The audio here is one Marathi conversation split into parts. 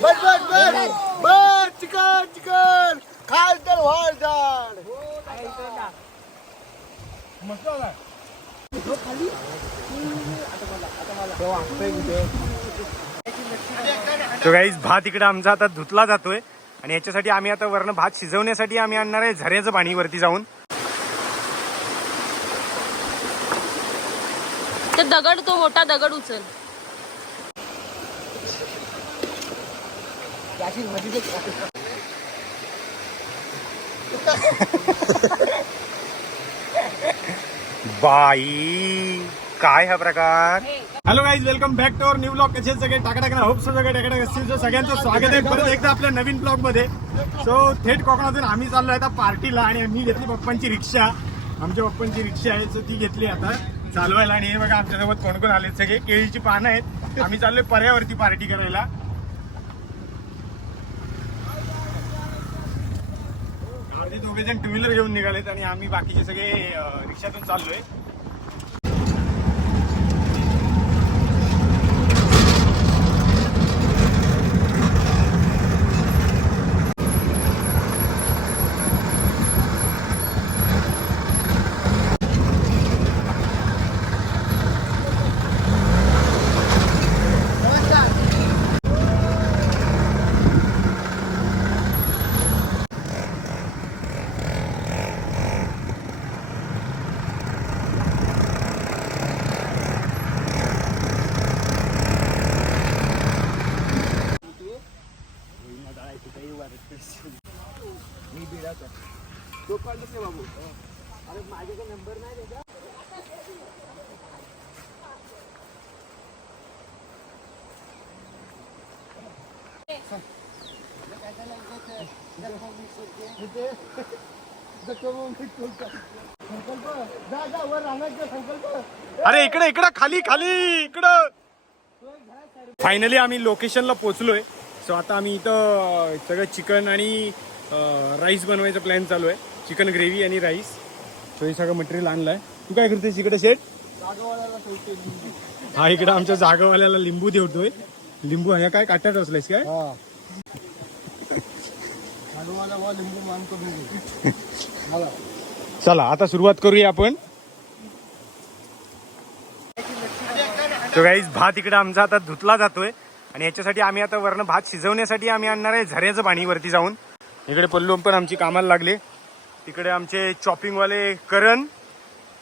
बस बस बस. बस चिकन चिकन. खाल तर व्हाल झाड. तो गाईज भात इकडे आमचा आता धुतला जातोय. आणि याच्यासाठी आम्ही आता वरण भात शिजवण्यासाठी आम्ही आणणार आहे झऱ्याचं पाणी वरती जाऊन. ते दगड तो मोठा दगड उचल. बाई काय हा प्रकार? Hello guys welcome back to our new blog कसे सगळे? टाका टाका होप सगळे टाका टाका असतील. So, सगळ्यांचं स्वागत आहे परत एकदा आपल्या नवीन ब्लॉगमध्ये सो थेट कोकणातून आम्ही चाललोय आता पार्टीला आणि मी घेतली पप्पांची रिक्षा. आमच्या पप्पांची रिक्षा आहे सो ती घेतली आता. चालवायला आणि हे बघा आमच्यासोबत कोण कोण आले सगळे? केळीची पानं आहेत. आम्ही चाललोय पर्यावरती पार्टी करायला. दोघे जण टू व्हीलर घेऊन निघालेत आणि आम्ही बाकीचे सगळे रिक्षातून चाललोय जा जा वर राहण्याचा संकल्प अरे इकडे इकडे खाली खाली इकडं. फायनली आम्ही लोकेशनला पोहोचलोय. सो आता आम्ही इथं सगळं चिकन आणि राईस बनवायचा प्लॅन चालू आहे. चिकन ग्रेव्ही आणि राईस सो हे सगळं मटेरियल आणलंय. तू काय करतेस इकडे शेट हा इकडे आमच्या जागवाल्याला लिंबू देवतोय. लिंबू ह्या काय काट्यात असलायस काय? हा. चला आता सुरुवात करूया आपण. तो गाईज भात इकडे आमचा आता धुतला जातोय. आणि याच्यासाठी आम्ही आता वरण भात शिजवण्यासाठी आम्ही आणणार आहे झऱ्याचं पाणी वरती जाऊन. इकडे पल्लू पण आमची कामाला लागले. तिकडे आमचे चॉपिंगवाले करण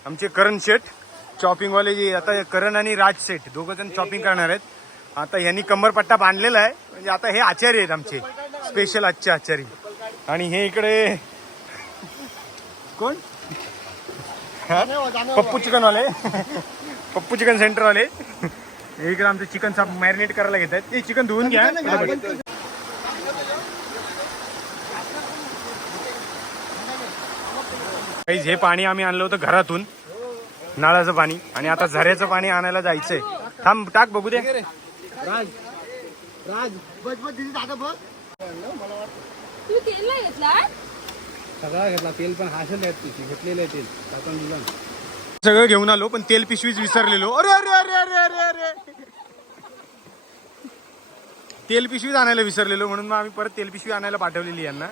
आमचे करण शेठ. चॉपिंगवाले जे आता करण आणि राज शेठ दोघं जण चॉपिंग करणार आहेत. आता यांनी कंबरपट्टा बांधलेला आहे. म्हणजे आता हे आचार्य आहेत आमचे. स्पेशल आजचे आचार्य आणि हे इकडे कोण? पप्पू चिकन वाले पप्पू चिकन सेंटर वाले हे इकडे आमचं चिकन साप मॅरिनेट करायला घेत आहेत. ते चिकन धुवून घ्या. Guys, हे पाणी आम्ही आणलं होतं घरातून. नळाचं पाणी. आणि आता झऱ्याचं पाणी आणायला जायचंय. थांब टाक बघू दे. राज. राज. बस बस दिदी दादा बघ तू तेल नाही घेतला? सगळा घेतला. तेल पण हाशल आहेत तिथे घेतलेलं आहे तेल. टाकून दिलं. सगळं घेऊन आलो पण तेल पिशवीच विसरलेलो. अरे अरे अरे अरे अरे अरे. तेल पिशवीच आणायला विसरलेलो म्हणून मग आम्ही परत तेल पिशवी आणायला पाठवलेली यांना.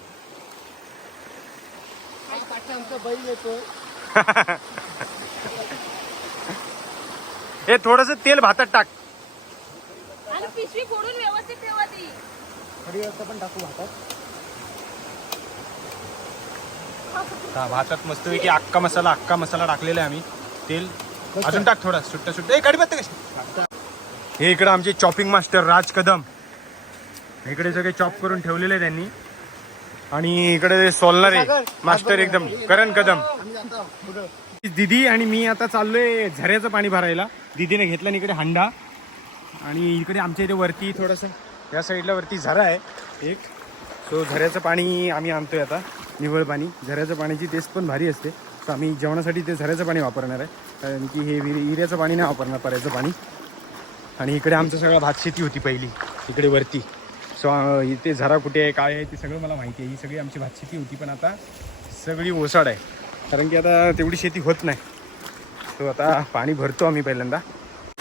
आमचा बैल येतोय हे थोडस तेल भातात टाक. पिशवी फोडून व्यवस्थित ठेवा ती. कढीवरचं पण टाकू भातात. हा भातात मस्तपैकी अक्का मसाला अक्का मसाला टाकलेला आहे आम्ही. तेल. अजून टाक थोडा सुट्टा सुट्टा. ए कडीपत्ता कशी हे इकडे आमचे चॉपिंग मास्टर राज कदम. इकडे सगळे चॉप करून ठेवलेले त्यांनी. आणि इकडे सोलणारे मास्टर एकदम. करण कदम. दिदी आणि मी आता चाललोय झऱ्याचं पाणी भरायला. दिदीने घेतलं इकडे हंडा. आणि इकडे आमच्या इथे वरती थोडंसं या साईडला वरती झरा आहे एक. सो झऱ्याचं पाणी आम्ही आणतोय आता निवळ पाणी. झऱ्याचं पाण्याची टेस्ट पण भारी असते. सो आम्ही जेवणासाठी ते झऱ्याचं पाणी वापरणार आहे कारण की हे विहिरी- हिऱ्याचं पाणी नाही वापरणार पऱ्याचं पाणी. आणि इकडे आमचं सगळं भात शेती होती पहिली इकडे वरती. सो इथे झरा कुठे आहे काय आहे ते सगळं मला माहिती आहे. ही सगळी आमची भात शेती होती पण आता सगळी ओसाड आहे. कारण की आता तेवढी शेती होत नाही. सो आता पाणी भरतो आम्ही पहिल्यांदा.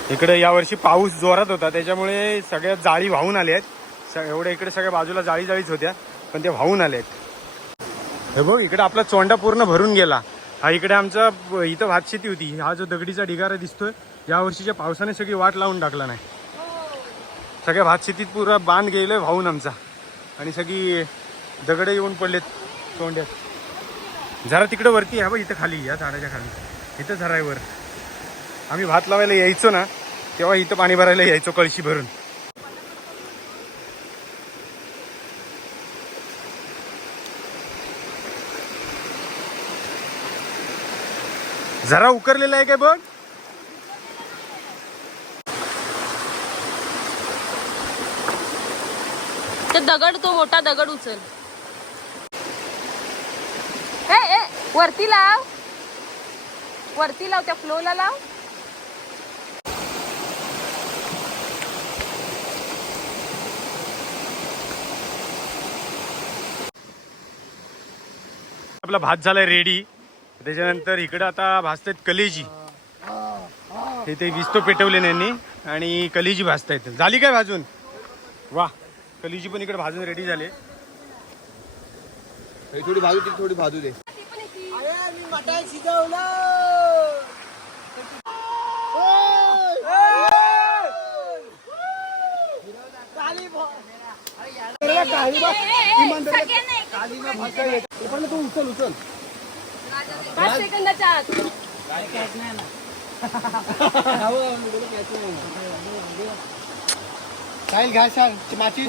इकडे यावर्षी पाऊस जोरात होता त्याच्यामुळे सगळ्या जाळी वाहून आल्या आहेत. स- एवढ्या इकडे सगळ्या बाजूला जाळी जाळीच होत्या पण ते वाहून आलेत हे बघ इकडे आपला चोंडा पूर्ण भरून गेला. हा इकडे आमचा इथं भात शेती होती. हा जो दगडीचा ढिगारा दिसतोय या वर्षीच्या पावसाने सगळी वाट लावून टाकला नाही. सगळ्या भात शेतीत पुरा बांध गेलोय वाहून आमचा. आणि सगळी दगड येऊन पडलेत तोंड्यात जरा तिकडे वरती आहे बघ इथं खाली या झाडाच्या खाली. इथं झरा वर. आम्ही भात लावायला यायचो ना तेव्हा इथं पाणी भरायला यायचो कळशी भरून. जरा उकरलेला आहे काय बघ? ते दगड तो मोठा दगड उचल. ए ए वरती लाव. वरती लाव त्या फ्लोला लाव. आपला भात झालाय रेडी त्याच्यानंतर इकडं आता भाजतायत कलेजी. हे ते विस्तो पेटवले यांनी आणि कलेजी भाजतायत. झाली काय भाजून? वा कलेजी पण इकडे भाजून रेडी झाले. हे थोडी भाजू दे थोडी भाजू दे अरे मी मटण शिजवलं काली भा- इमानदारी- पण तू उचल उचल. पाच सेकंदाच्या आत. काय माची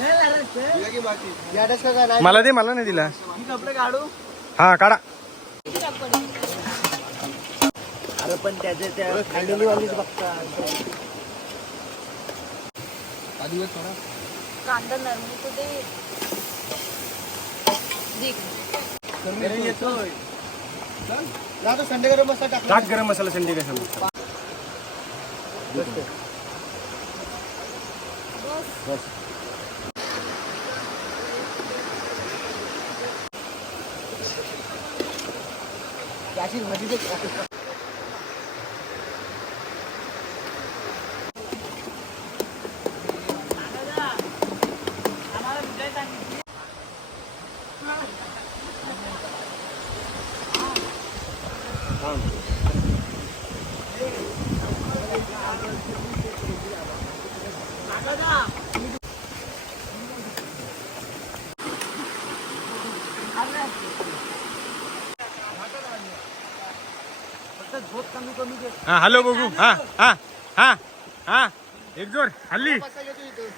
मला दे मला नाही दिला. कपडे काढू? हा काढा. अरे पण त्याचे त्या खांडोली वालीच बघतात. कांदा नरमी तो दे. दे. येतोय ना तो संडे गरम मसाला टाकला टाक गरम मसाला काय सांगू याची भाजी दे हा हॅलो बघू हा हा हा हा. एक जोर हल्ली.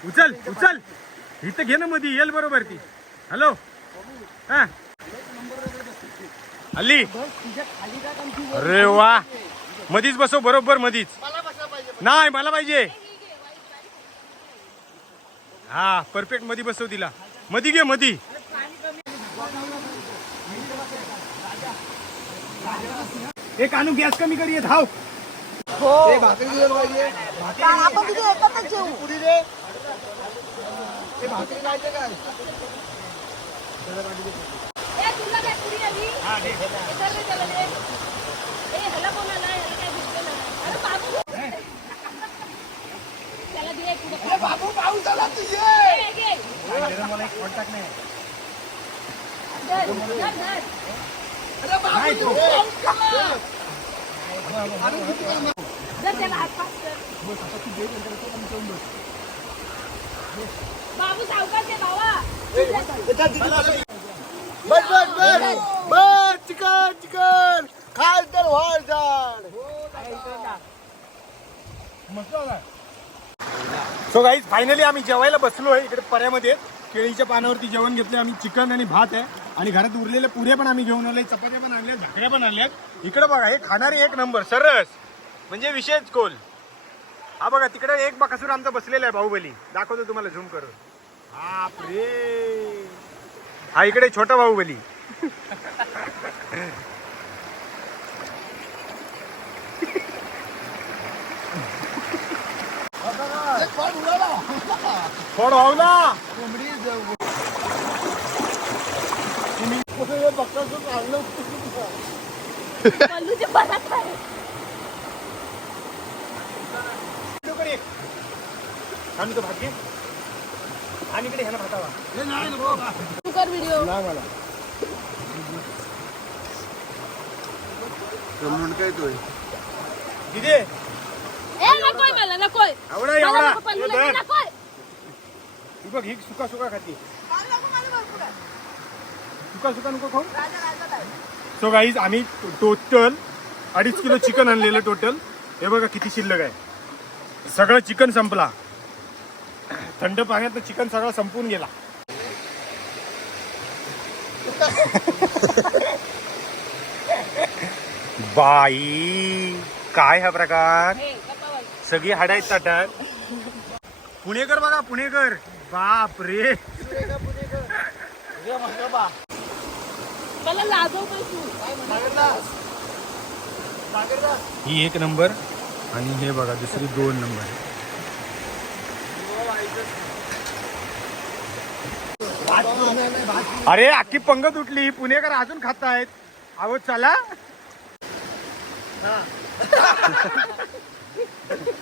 उचल उचल. इथं घे ना मध्ये येईल बरोबर ती. हॅलो. हा. हल्ली. अरे वा. मधीच बसो बरोबर मधीच. नाही मला पाहिजे. हा परफेक्टमध्ये बसव तिला. मधी घे मधी. एक आणू गॅस कमी करी धाव. ते भाकरी दिलं पाहिजे. आपण तिथे एकत्रच जेऊ. पुरी रे ते भाकरी खायचे काय ए, तुला काय पुरी आली? ए, चल रे, चला रे. ए, ह्याला कोण आलाय? ह्याला काय दिसलं नाही. अरे, बाबू. पाऊस तुझे. अरे बाबू हात. बाबू सावकाश आहे बाबा बस बस बस. बस चिकन चिकन. खाल तर व्हाल झाड. सो गाईज फायनली आम्ही जेवायला बसलो आहे इकडे पर्यामध्ये. केळीच्या पानावरती जेवण घेतलं आम्ही. चिकन आणि भात आहे. आणि घरात उरलेले पुऱ्या पण आम्ही घेऊन आले चपात्या पण आणल्या झाकड्या पण आणल्यात. इकडे बघा हे खाणारे एक नंबर सरस. म्हणजे विशेष कोल हा बघा तिकडे एक बकासूर आमचा बसलेला आहे बाहुबली. दाखवतो तुम्हाला झूम करून. बाप हा इकडे छोटा बाहुबली. थोडं भाऊला पल्लूचे परत आहे. आणू तो भात घे आणि इकडे ह्याला भातावा तू कर व्हिडिओ नाही मला म्हणून काय दिदे ए नकोय मला नकोय. हे. नकोय ही बघ ही सुका सुका खाती. सुका सुका नको खाऊ. सो गाईज आम्ही टोटल अडीच किलो चिकन आणलेलं टोटल हे बघा किती शिल्लक आहे. सगळं चिकन संपला. थंड पाण्यात चिकन सगळं संपून गेला. बाई काय हा प्रकार. सगळी हाड आहेत ताटात. पुणेकर बघा पुणेकर. बाप रे. मला लाजवतोय तू. ही एक नंबर आणि हे बघा दुसरी दोन नंबर. अरे अख्खी पंगत उठली. पुणेकर अजून खातायत. अहो चला.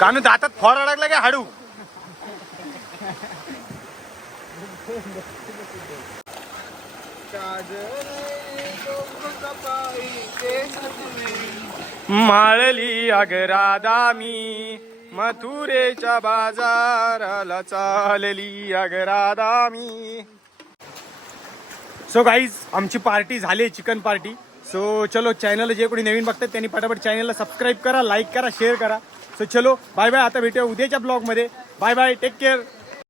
कानू दातात फॉर अडकला काय हाडू? माळली अगरादा मी मथुरेच्या बाजाराला चालली अगरादा मी सो गाईज आमची पार्टी झाली चिकन पार्टी सो चलो चॅनल जे कोणी नवीन बघतात त्यांनी पटापट चॅनलला सबस्क्राईब करा लाईक करा शेअर करा. सो चलो बाय बाय आता भेटूया उद्याच्या ब्लॉगमध्ये बाय बाय टेक केअर